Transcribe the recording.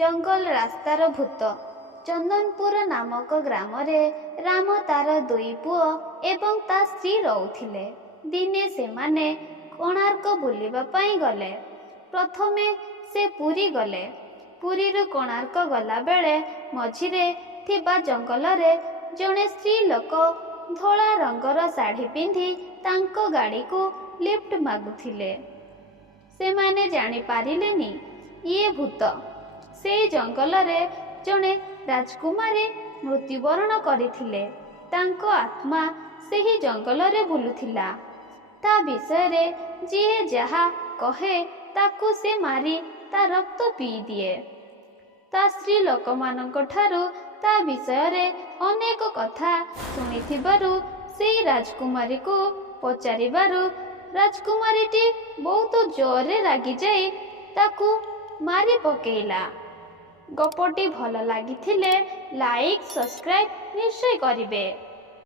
जंगल रास्तार भूत। चंदनपुर नामक ग्राम रे राम तार दुई पुओ एवं ता स्त्री रहुथिले। दिने से माने कोणार्क बुलिबा पाई गले। प्रथमे से पुरी गले। पुरी रु कोणार्क गला बेले मझिरे थिबा जंगल रे जणे स्त्री लोक धोला रंगर साड़ी पिंधि तांको गाड़ी को लिफ्ट मागुथिले। से माने जानी पारिलेनी ये भूत। से जंगल रे जणे राजकुमारी मृत्युवरण करथिले। तांको आत्मा सेही जंगल रे बुलुथिला। ता विषय रे जिहे जहा कहे ताकू से मारी ता रक्त पी दिए। ता स्त्री लोक मानक ठारू ता विषय रे अनेक कथा सुनिथिबारु सेही राजकुमारी को पचारिबारु राजकुमारीटी बहुत जोरे रागी जाई ताकू मारी पकेइला। गपटी भल लागिथिले लाइक सब्सक्राइब निश्चय करिवे।